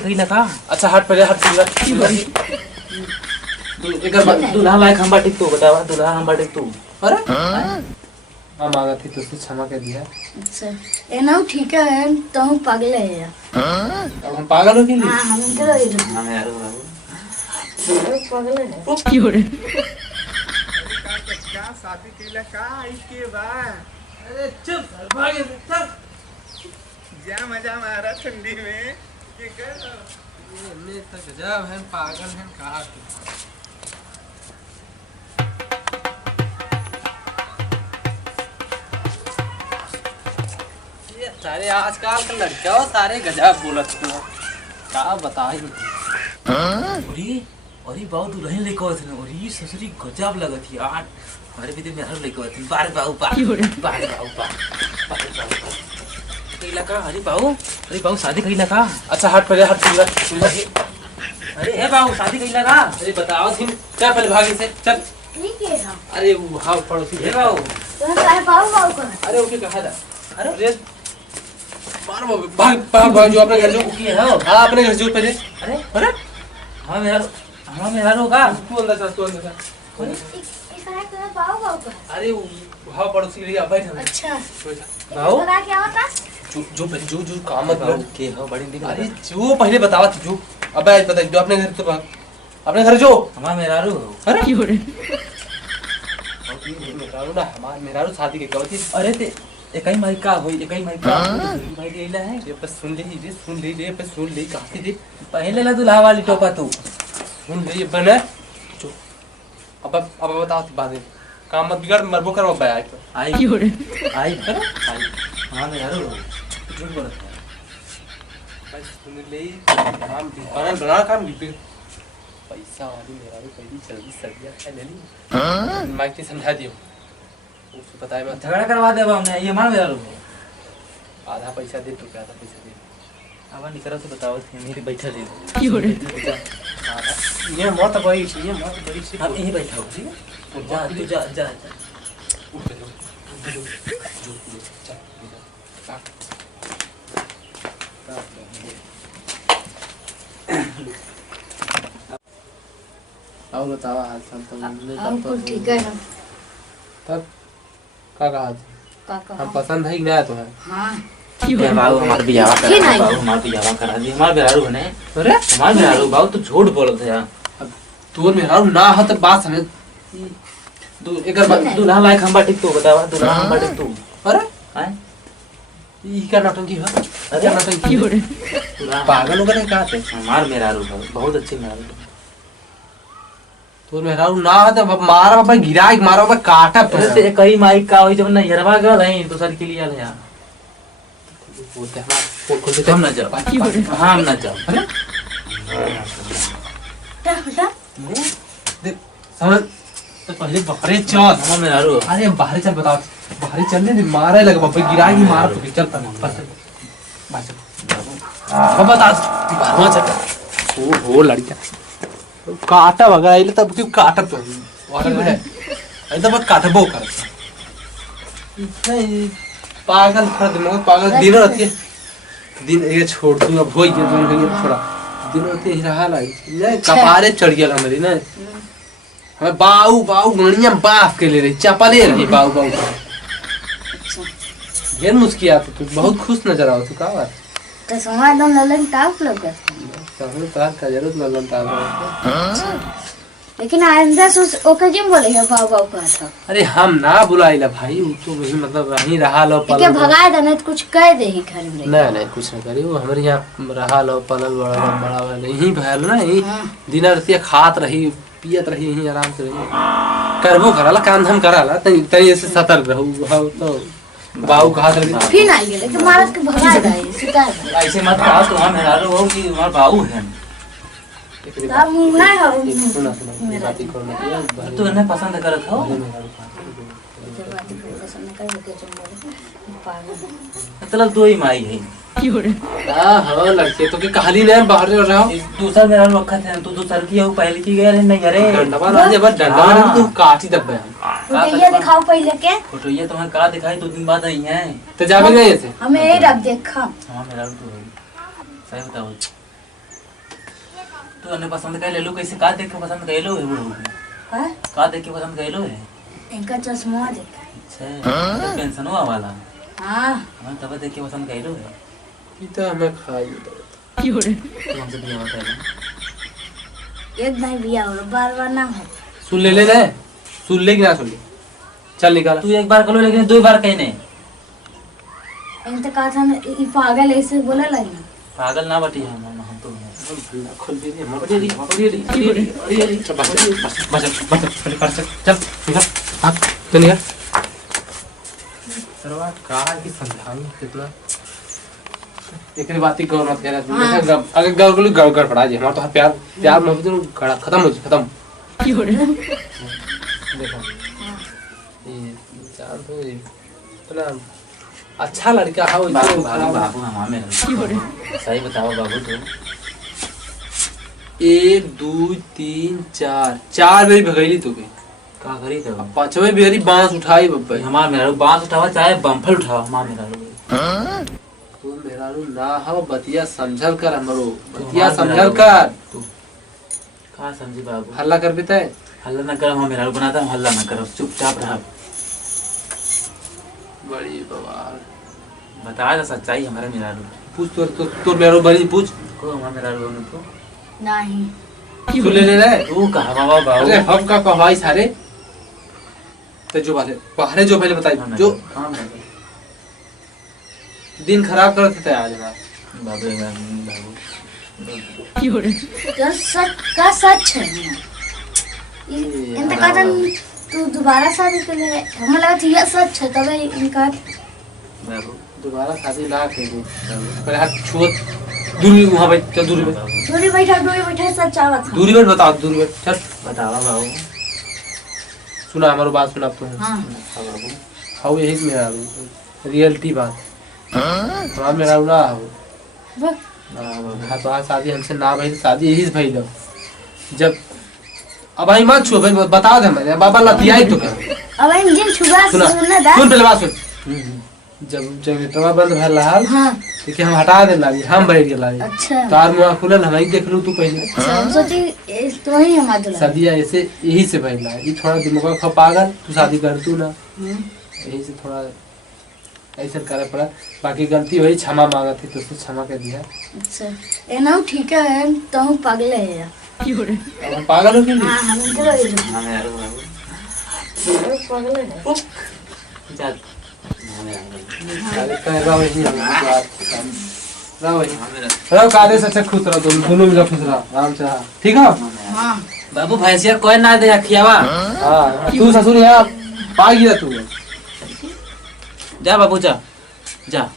कहिला का अच्छा हट पहले हट एक दूल्हा लायक हम बाटिक तू बतावा दूल्हा हम बाटिक तू अरे हां मांगा थी तुझसे क्षमा कर दिया। अच्छा ए ना ठीक है तो हम पागल है यार। अब हम पागल हो के लिए हां हम इधर ही हां यार पागल है क्यों रे क्या शादी केला का इसके बाद अरे चुप भागे चल जा मजा मारा ठंडी में ये कर ये तो गजब है पागल है कहा ये सारे आजकल के लड़के सारे गजब बोलत हो का बताई अरे अरे बाऊ दुल्हन लेके आए थे अरे ससुरी गजब लगत थी यार हमारे भी दिन में हर लेके आए थे बार बाऊ कहिला का अरे बाऊ शादी कहिला का अच्छा हट पहले हट अरे ए बाऊ शादी कहिला का अरे बताओ तुम क्या पहले भागे से चल ठीक है हम अरे वो हाँ पड़ोसी ए बाऊ तो सारे बाऊ कर अरे ओके कहा था अरे मार भाग जो अपने घर जो की है हाँ अपने घर जो पहले अरे अरे हम यार होगा तू अंदर चल इस तरह के बाऊ कर अरे वो हाँ पड़ोसी के लिए अब बैठ अच्छा बाऊ पता क्या होता जो काम मत बाऊ कर के हो बड़ी दिन अरे जो पहले बतावा तू जो अब आज पता जो अपने घर तो भाग अपने घर जो हमारा मेरारू अरे क्यों रे मेरारू ना हमार मेरारू शादी के कहती अरे ते एकई माई का होई एकई माई का भाई देला है ये बस सुन ले रे बस सुन ले कहती दे पहले ला दुल्हा वाली टोपा तू सुन ले ये बने जो अब बताओ बाद में काम मत बिगाड़ मरबो कर अब आए तो आई क्यों रे आई हां मेरारू झूठ बोलत है बस सुन ले काम बना काम भी पैसा वाली मेरारू पहली जल्दी सरिया है ले ली माइक ने समझा दियो उसको बताए मत झगड़ा करवा दे हमने ये मार मेरारू आधा पैसा दे तो आधा पैसा दे अब निकरा से बताओ मेरी बैठा दे क्यों रे ये मत बड़ी ये मत बड़ी सी अब यही बैठा हो ठीक है तू जा आओ बताओ हाल चाल तो हमको ठीक है हम तब का कहा काका हम पसंद है कि नहीं तो है हां बाबू हमारा बियाह करा दे बाबू हमारा बियाह करा दे हमारा मेरारू बने अरे हमारा मेरारू बाबू तू झूठ बोलत है यार तोर मेरारू ना है तो बात समझ तू एक दूल्हा लायक हम बाटिक तू बतावा दूल्हा हम बाटिक तू अरे हैं ये क्या नौटंकी है क्या नौटंकी है पागल हो गए कहा थे हमार मेरारू बहुत अच्छी मेरारू तोर मेरारू ना है तो मारा बाबा गिरा मारा बाबा काटा अरे ते कई माइक का होई जब ना यरवा गल है तो सर के लिए आले यार बोलते हैं पोल खोल देते हम ना जाओ हां हम ना जाओ अरे हटा देख समझ तो पहले बकरे चल हमारा मेरारू अरे बाहर चल बताओ बाहर चलने दे मारे लगे बाबा गिराएगी मार तो चल पर बस अब बता बाहर चल ओ लड़का काटा वगैरह इले तब क्यों काटा तो और है ऐसा बस काटबो कर नहीं पागल थोड़ा दिमाग पागल दिन रहती है दिन ये छोड़ तू अब होई के तुम कहिए थोड़ा दिन रहती है रहा लाई नहीं कपारे चढ़ गया हमारी ना हमें बाऊ गणिया बाप के ले रही चापा ले रही बाऊ ये मुस्किया तो बहुत खुश नजर आओ तू का बात तो समाज दम ललन टाप लगा समझ तार का जरूरत ललन तार लेकिन आइंदा सोच ओके जिम बोले है बाऊ का था अरे हम ना बुलाइला भाई वो तो वही मतलब वहीं रहा लो क्या भगाए था नहीं कुछ कह दे ही घर में नहीं कुछ नहीं करी वो हमारे यहाँ रहा लो पलल बड़ा नहीं भैल ना यही दिन रात खात रही पियत रही यहीं आराम से रही करबो कराला काम धाम कराला तनी ऐसे सतर्क रहू तो बाऊ घात रही फिर आई गेले कि मारत के भगाए दे सुता ऐसे मत कहा तो हम मेरारू हो कि हमारा बाबू है का मुंह है हम सुना बात ही करना तू इन्हें पसंद करत हो मतलब तू ही माई है हाँ लड़के तो के कहानी नहीं बाहर रहो दूसरा मेरा वक्त है तू दूसरा की हो पहले की गया नहीं अरे डंडवा ना जब डंडवा ना तू काटी दबे फोटोया दिखाओ पहले के फोटोया तुम्हें का दिखाई 2 दिन बाद आई है तो जावे गए थे हमें ये रब देखा हां मेरा तो सही बताओ तू अन्य पसंद कर ले लो कैसे का देख के पसंद कर लो हाँ का देख के पसंद कर लो है इनका चश्मा देखा अच्छा पेंशन वाला हाँ हां तब देख के पसंद कर लो है पिता हमें खाई तू हमसे बियाह कर ले एक नहीं बिया और बार बार ना है सुन ले ना सुन ले कि ना सुन ले चल निकाल तू एक बार कर लो लेकिन दो बार कहने इनका कहा था ना ये पागल ऐसे बोले लगे ना पागल ना बटी हम तो खोल दे चल निकाल हाथ तो निकाल सरवा कहा कि समझाऊं कितना एकरी बात ही गौर मत करा देखा अगर गौर को गड़बड़ा जे हमारा तो प्यार प्यार मोहब्बत गड़ा खत्म हो खत्म देखो ये जान तो इतना अच्छा लड़का है बाबू बाबू हम में सही बताओ बाबू तू 1 2 3 4 4 बेरी भगैली तू के का करी तो अब पांचवे बेरी बांस उठाई बब्बे हमार मेरा बांस उठावा चाहे बम्फल उठावा हमार मेरा तू मेरा रू ना हो बतिया समझल कर हमरो बतिया समझल कर तू का समझी बाबू हल्ला कर बेटा हल्ला ना कर हम मेरा बनाता हूं हल्ला ना करो चुपचाप रह बड़ी बवाल बता दे सच्चाई हमारा मेरा पूछ तो मेरा बड़ी पूछ को हमारा मेरा तो नहीं तू ले ले तू कहा बाबू अरे हम का कहवाई सारे तो जो बाहर जो पहले बताई जो हां दिन खराब करते थे आज ना बाबू का सच है इनका कहा था तू दोबारा शादी कर ले हमें लगा था यह सच है तब इनका बाबू दोबारा शादी ना करेंगे पहले हाथ छुअत दूरी वहां पे चल दूरी पे दूरी बैठा सच आवत था दूरी पे बताओ दूरी पे चल बतावा बाबू सुना हमारी बात सुना तो हाँ बाबू हाउ यही मेरा रियलिटी बात हां मेरा ना हो बस हाँ तो आज शादी हमसे ना भइल शादी यही से भइल जब अब आई मत छुओ भाई बता दे मैंने बाबा लतियाई तो कर अब इन जिन छुआ सुना सुनना दा सुन पहले बात सुन जब नेटवा बंद भर रहा हाँ देखिए हम हटा दे लागी हम बैठ गेला अच्छा तार मुआ खुलल हम ही देख लू तू पहले हम सोची तो ही हमारा दुल्हन शादी ऐसे यही से भइल ये थोड़ा दिमाग खा पागल तू शादी कर तू ना यही से थोड़ा ऐसे करे पड़ा बाकी गलती हुई क्षमा मांगा थी तो उसने क्षमा कर दिया अच्छा ए ना ठीक है तो हम पागल है यार अब हम पागल हो गए हाँ हम तो वही जो हां मेरा बाबू पागल है चल अरे कहवा वही रहो वही हां मेरा रहो काले से अच्छा खुश रहो तुम दोनों मिलकर खुश रहो आराम से हाँ ठीक है हाँ बाबू भैंसिया कोई ना दे खियावा हाँ तू ससुर यहाँ पा गया तू जा बाबू जा जा